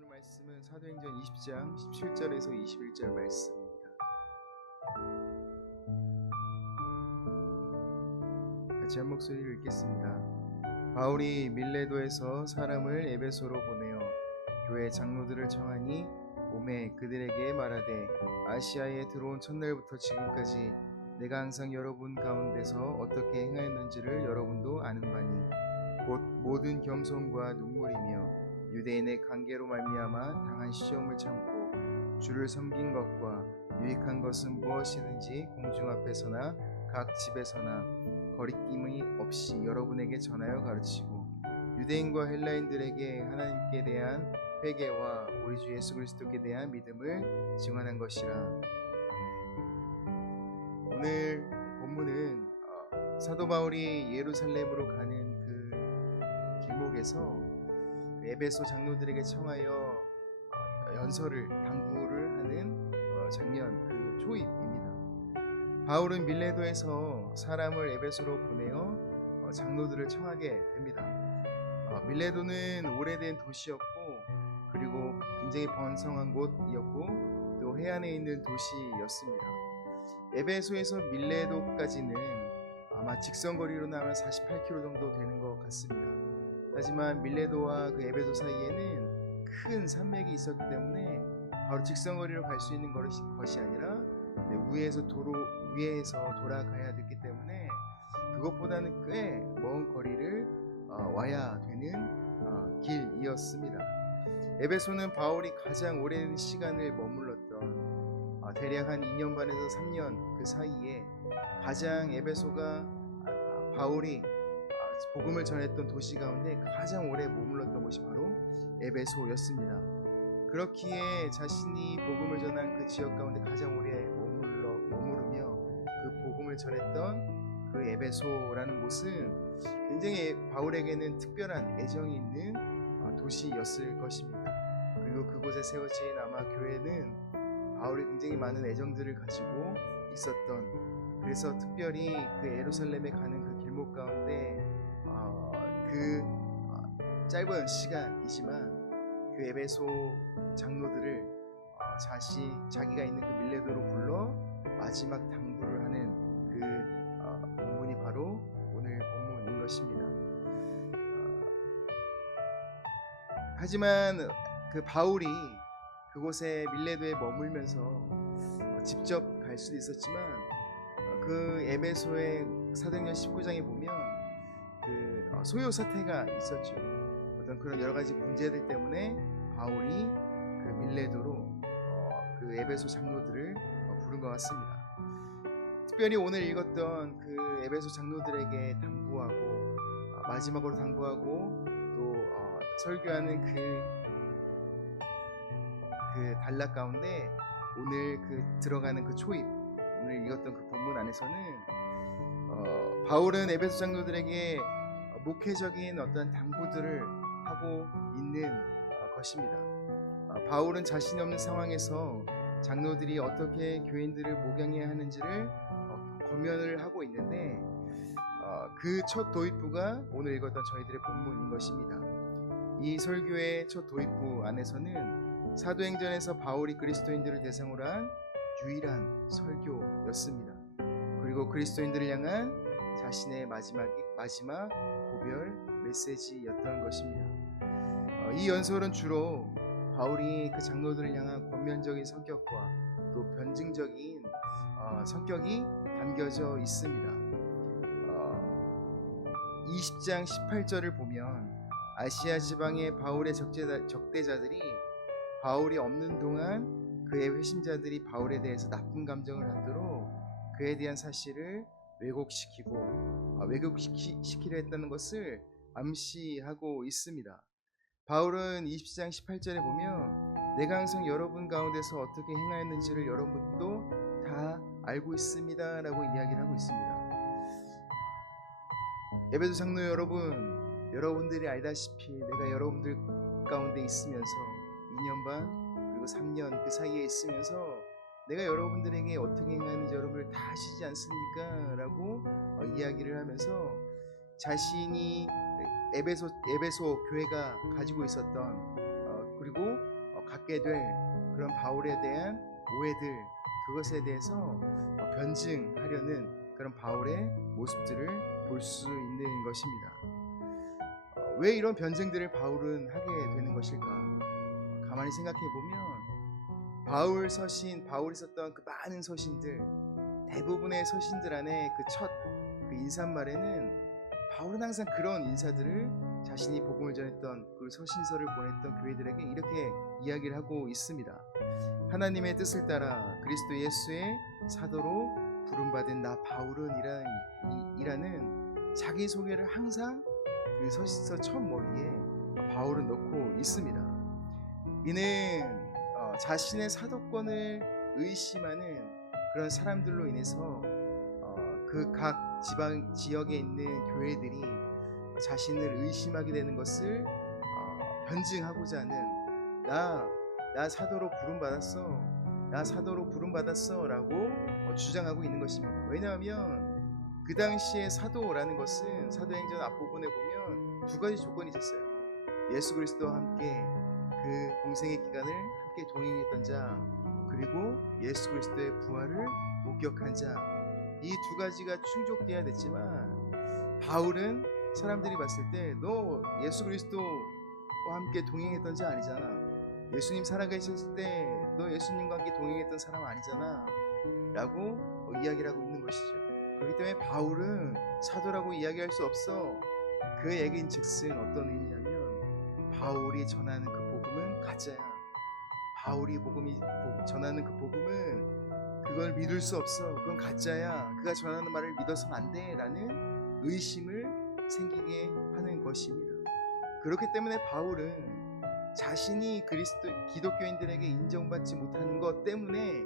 나눌 말씀은 사도행전 20장 17절에서 21절 말씀입니다. 같이 한 목소리를 읽겠습니다. 바울이 밀레도에서 사람을 에베소로 보내어 교회 장로들을 청하니 오매 그들에게 말하되 아시아에 들어온 첫날부터 지금까지 내가 항상 여러분 가운데서 어떻게 행하였는지를 여러분도 아는 바니 곧 모든 겸손과 눈물이며 유대인의 관계로 말미암아 당한 시험을 참고 주를 섬긴 것과 유익한 것은 무엇이든지 공중 앞에서나 각 집에서나 거리낌이 없이 여러분에게 전하여 가르치고 유대인과 헬라인들에게 하나님께 대한 회개와 우리 주 예수 그리스도께 대한 믿음을 증언한 것이라. 오늘 본문은 사도 바울이 예루살렘으로 가는 그 길목에서 에베소 장로들에게 청하여 연설을 당부를 하는 장면, 그 초입입니다. 바울은 밀레도에서 사람을 에베소로 보내어 장로들을 청하게 됩니다. 밀레도는 오래된 도시였고 그리고 굉장히 번성한 곳이었고 또 해안에 있는 도시였습니다. 에베소에서 밀레도까지는 아마 직선거리로는 아마 48km 정도 되는 것 같습니다. 하지만 밀레도와 그 에베소 사이에는 큰 산맥이 있었기 때문에 바로 직선거리로 갈 수 있는 것이 아니라 위에서 돌아가야 됐기 때문에 그것보다는 꽤 먼 거리를 와야 되는 길이었습니다. 에베소는 바울이 가장 오랜 시간을 머물렀던 대략 한 2년 반에서 3년 그 사이에 가장 에베소가 바울이 복음을 전했던 도시 가운데 가장 오래 머물렀던 곳이 바로 에베소였습니다. 그렇기에 자신이 복음을 전한 그 지역 가운데 가장 오래 머무르며 그 복음을 전했던 그 에베소라는 곳은 굉장히 바울에게는 특별한 애정이 있는 도시였을 것입니다. 그리고 그곳에 세워진 아마 교회는 바울이 굉장히 많은 애정들을 가지고 있었던, 그래서 특별히 그 예루살렘에 가는 그 길목 가운데 그 짧은 시간이지만 그 에베소 장로들을 자기가 있는 그 밀레도로 불러 마지막 당부를 하는 그 본문이 바로 오늘 본문인 것입니다. 하지만 그 바울이 그곳에 밀레도에 머물면서 직접 갈 수도 있었지만 그 에베소의 사도행전 19장에 보면 그 소요 사태가 있었죠. 어떤 그런 여러 가지 문제들 때문에 바울이 그 밀레도로 그 에베소 장로들을 부른 것 같습니다. 특별히 오늘 읽었던 그 에베소 장로들에게 당부하고 마지막으로 당부하고 또 설교하는 그 단락 가운데 오늘 그 들어가는 그 초입, 오늘 읽었던 그 본문 안에서는 바울은 에베소 장로들에게 목회적인 어떤 당부들을 하고 있는 것입니다. 바울은 자신이 없는 상황에서 장로들이 어떻게 교인들을 목양해야 하는지를 권면을 하고 있는데 그 첫 도입부가 오늘 읽었던 저희들의 본문인 것입니다. 이 설교의 첫 도입부 안에서는 사도행전에서 바울이 그리스도인들을 대상으로 한 유일한 설교였습니다. 그리고 그리스도인들을 향한 자신의 마지막 고별 메시지였던 것입니다. 이 연설은 주로 바울이 그 장로들을 향한 권면적인 성격과 또 변증적인 성격이 담겨져 있습니다. 20장 18절을 보면 아시아 지방의 바울의 적대자들이 바울이 없는 동안 그의 회심자들이 바울에 대해서 나쁜 감정을 갖도록 그에 대한 사실을 왜곡시키려 했다는 것을 암시하고 있습니다. 바울은 20장 18절에 보면 내가 항상 여러분 가운데서 어떻게 행하였는지를 여러분도 다 알고 있습니다 라고 이야기를 하고 있습니다. 에베소 장로 여러분들이 알다시피 내가 여러분들 가운데 있으면서 2년 반 그리고 3년 그 사이에 있으면서 내가 여러분들에게 어떻게 행하는지 여러분들 다 아시지 않습니까? 라고 이야기를 하면서 자신이 에베소 교회가 가지고 있었던 그리고 갖게 될 그런 바울에 대한 오해들, 그것에 대해서 변증하려는 그런 바울의 모습들을 볼 수 있는 것입니다. 왜 이런 변증들을 바울은 하게 되는 것일까? 가만히 생각해 보면 바울이 썼던 그 많은 서신들, 대부분의 서신들 안에 그 첫 그 인사말에는 바울은 항상 그런 인사들을 자신이 복음을 전했던 그 서신서를 보냈던 교회들에게 이렇게 이야기를 하고 있습니다. 하나님의 뜻을 따라 그리스도 예수의 사도로 부름받은 나 바울은 이라는 자기소개를 항상 그 서신서 첫 머리에 바울은 넣고 있습니다. 이는 자신의 사도권을 의심하는 그런 사람들로 인해서 그 각 지방 지역에 있는 교회들이 자신을 의심하게 되는 것을 변증하고자 하는 나 사도로 부름받았어 라고 주장하고 있는 것입니다. 왜냐하면 그 당시에 사도라는 것은 사도행전 앞부분에 보면 두 가지 조건이 있었어요. 예수 그리스도와 함께 그 공생의 기간을 함께 동행했던 자, 그리고 예수 그리스도의 부활을 목격한 자, 이 두 가지가 충족돼야 됐지만 바울은 사람들이 봤을 때 너 예수 그리스도와 함께 동행했던 자 아니잖아, 예수님 살아계셨을 때 너 예수님과 함께 동행했던 사람 아니잖아 라고 이야기를 하고 있는 것이죠. 그렇기 때문에 바울은 사도라고 이야기할 수 없어. 그 얘기인 즉슨 어떤 의미냐면 바울이 전하는 그 복음은 가짜야. 바울이 전하는 그 복음은 그걸 믿을 수 없어. 그건 가짜야. 그가 전하는 말을 믿어서는 안 돼 라는 의심을 생기게 하는 것입니다. 그렇기 때문에 바울은 자신이 기독교인들에게 인정받지 못하는 것 때문에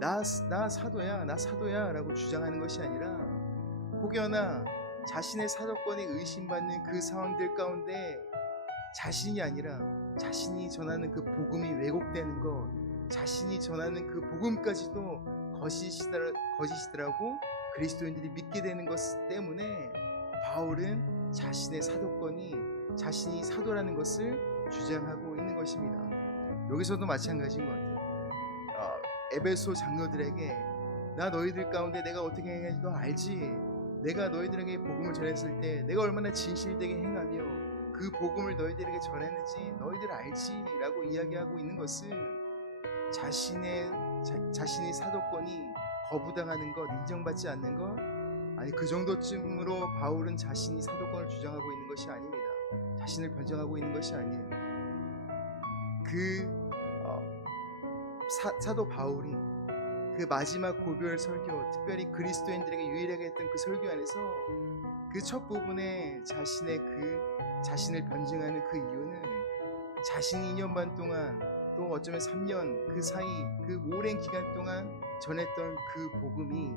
나 사도야 라고 주장하는 것이 아니라, 혹여나 자신의 사도권이 의심받는 그 상황들 가운데 자신이 아니라 자신이 전하는 그 복음이 왜곡되는 것, 자신이 전하는 그 복음까지도 거짓이더라고 그리스도인들이 믿게 되는 것 때문에 바울은 자신의 사도권이, 자신이 사도라는 것을 주장하고 있는 것입니다. 여기서도 마찬가지인 것 같아요. 에베소 장로들에게 나 너희들 가운데 내가 어떻게 행하는지 너 알지? 내가 너희들에게 복음을 전했을 때 내가 얼마나 진실되게 행하며 그 복음을 너희들에게 전했는지 너희들 알지? 라고 이야기하고 있는 것은 자신이 사도권이 거부당하는 것, 인정받지 않는 것, 아니 그 정도쯤으로 바울은 자신이 사도권을 주장하고 있는 것이 아닙니다. 자신을 변정하고 있는 것이 아니에요. 사도 바울이 그 마지막 고별 설교, 특별히 그리스도인들에게 유일하게 했던 그 설교 안에서 그 첫 부분에 자신을 변증하는 그 이유는 자신이 2년 반 동안, 또 어쩌면 3년, 그 사이 그 오랜 기간 동안 전했던 그 복음이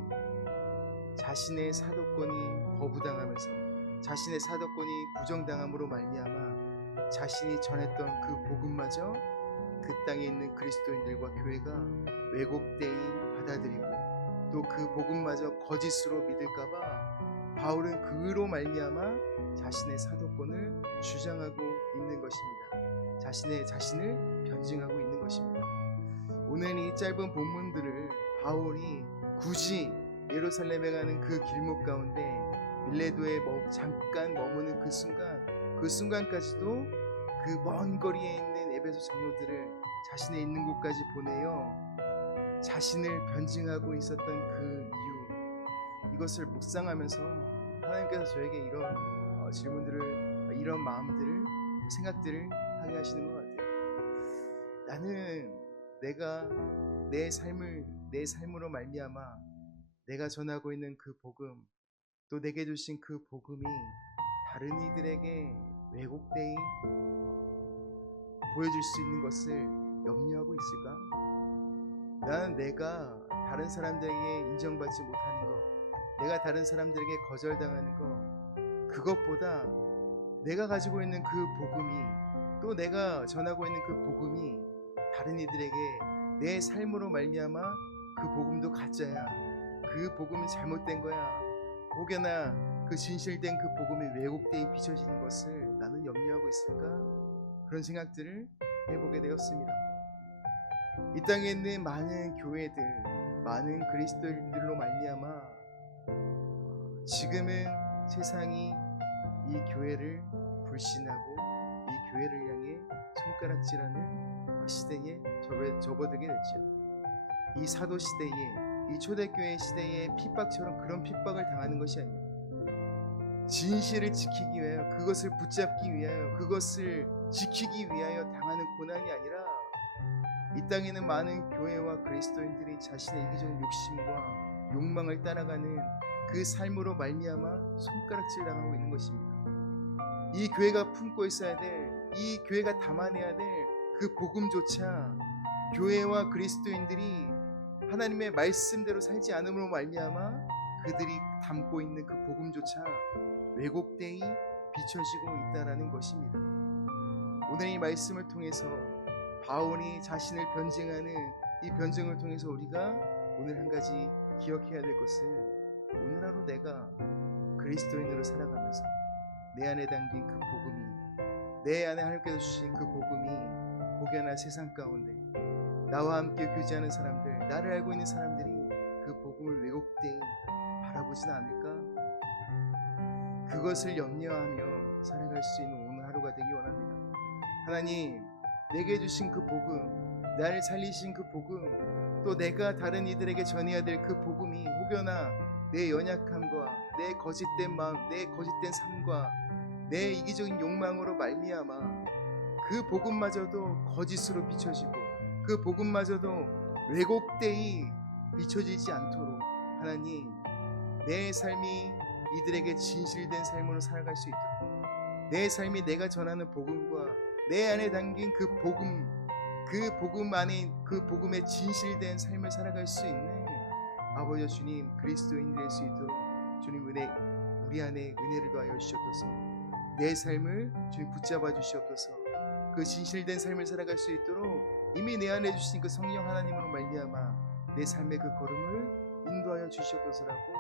자신의 사도권이 거부당하면서 자신의 사도권이 부정당함으로 말미암아 자신이 전했던 그 복음마저 그 땅에 있는 그리스도인들과 교회가 왜곡되이 받아들이고 또 그 복음마저 거짓으로 믿을까봐 바울은 그로 말미암아 자신의 사도권을 주장하고 있는 것입니다. 자신을 변증하고 있는 것입니다. 오늘 이 짧은 본문들을 바울이 굳이 예루살렘에 가는 그 길목 가운데 밀레도에 잠깐 머무는 그 순간까지도 그 먼 거리에 있는 에베소 장로들을 자신의 있는 곳까지 보내어 자신을 변증하고 있었던 그 이유, 이것을 묵상하면서 하나님께서 저에게 이런 질문들을, 이런 마음들을, 생각들을 하게 하시는 것 같아요. 나는 내가 내 삶으로 말미암아 내가 전하고 있는 그 복음, 또 내게 주신 그 복음이 다른 이들에게 왜곡되이 보여줄 수 있는 것을 염려하고 있을까? 나는 내가 다른 사람들에게 인정받지 못하는 것, 내가 다른 사람들에게 거절당하는 것, 그것보다 내가 가지고 있는 그 복음이, 또 내가 전하고 있는 그 복음이 다른 이들에게 내 삶으로 말미암아 그 복음도 가짜야, 그 복음이 잘못된 거야, 혹여나 그 진실된 그 복음이 왜곡되이 비춰지는 것을 나는 염려하고 있을까? 그런 생각들을 해보게 되었습니다. 이 땅에 있는 많은 교회들, 많은 그리스도인들로 말미암아 지금은 세상이 이 교회를 불신하고 이 교회를 향해 손가락질하는 시대에 접어들게 됐죠. 이 사도 시대에, 이 초대교회 시대의 핍박처럼 그런 핍박을 당하는 것이 아니에요. 진실을 지키기 위하여, 그것을 붙잡기 위하여, 그것을 지키기 위하여 당하는 고난이 아니라 이 땅에는 많은 교회와 그리스도인들이 자신의 이기적인 욕심과 욕망을 따라가는 그 삶으로 말미암아 손가락질 당하고 있는 것입니다. 이 교회가 품고 있어야 될, 이 교회가 담아내야 될 그 복음조차 교회와 그리스도인들이 하나님의 말씀대로 살지 않음으로 말미암아 그들이 담고 있는 그 복음조차 왜곡되이 비춰지고 있다라는 것입니다. 오늘 이 말씀을 통해서 바울이 자신을 변증하는 이 변증을 통해서 우리가 오늘 한 가지 기억해야 될 것은, 오늘 하루 내가 그리스도인으로 살아가면서 내 안에 담긴 그 복음이, 내 안에 하나님께서 주신 그 복음이 혹여나 세상 가운데 나와 함께 교제하는 사람들, 나를 알고 있는 사람들이 그 복음을 왜곡되이 바라보진 않을까? 그것을 염려하며 살아갈 수 있는 오늘 하루가 되기 원합니다. 하나님, 내게 주신 그 복음, 나를 살리신 그 복음, 또 내가 다른 이들에게 전해야 될 그 복음이 혹여나 내 연약함과 내 거짓된 마음, 내 거짓된 삶과 내 이기적인 욕망으로 말미암아 그 복음마저도 거짓으로 비춰지고 그 복음마저도 왜곡되이 비춰지지 않도록 하나님, 내 삶이 이들에게 진실된 삶으로 살아갈 수 있도록, 내 삶이 내가 전하는 복음과 내 안에 담긴 그 복음 안에 그 복음의 진실된 삶을 살아갈 수 있는 아버지 주님, 그리스도인이 될 수 있도록 주님 우리 안에 은혜를 더하여 주시옵소서. 내 삶을 주님 붙잡아 주시옵소서. 그 진실된 삶을 살아갈 수 있도록 이미 내 안에 주신 그 성령 하나님으로 말미암아 내 삶의 그 걸음을 인도하여 주시옵소서라고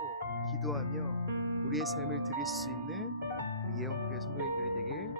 기도하며 우리의 삶을 드릴 수 있는 우리 예언교회 성도님들이 되길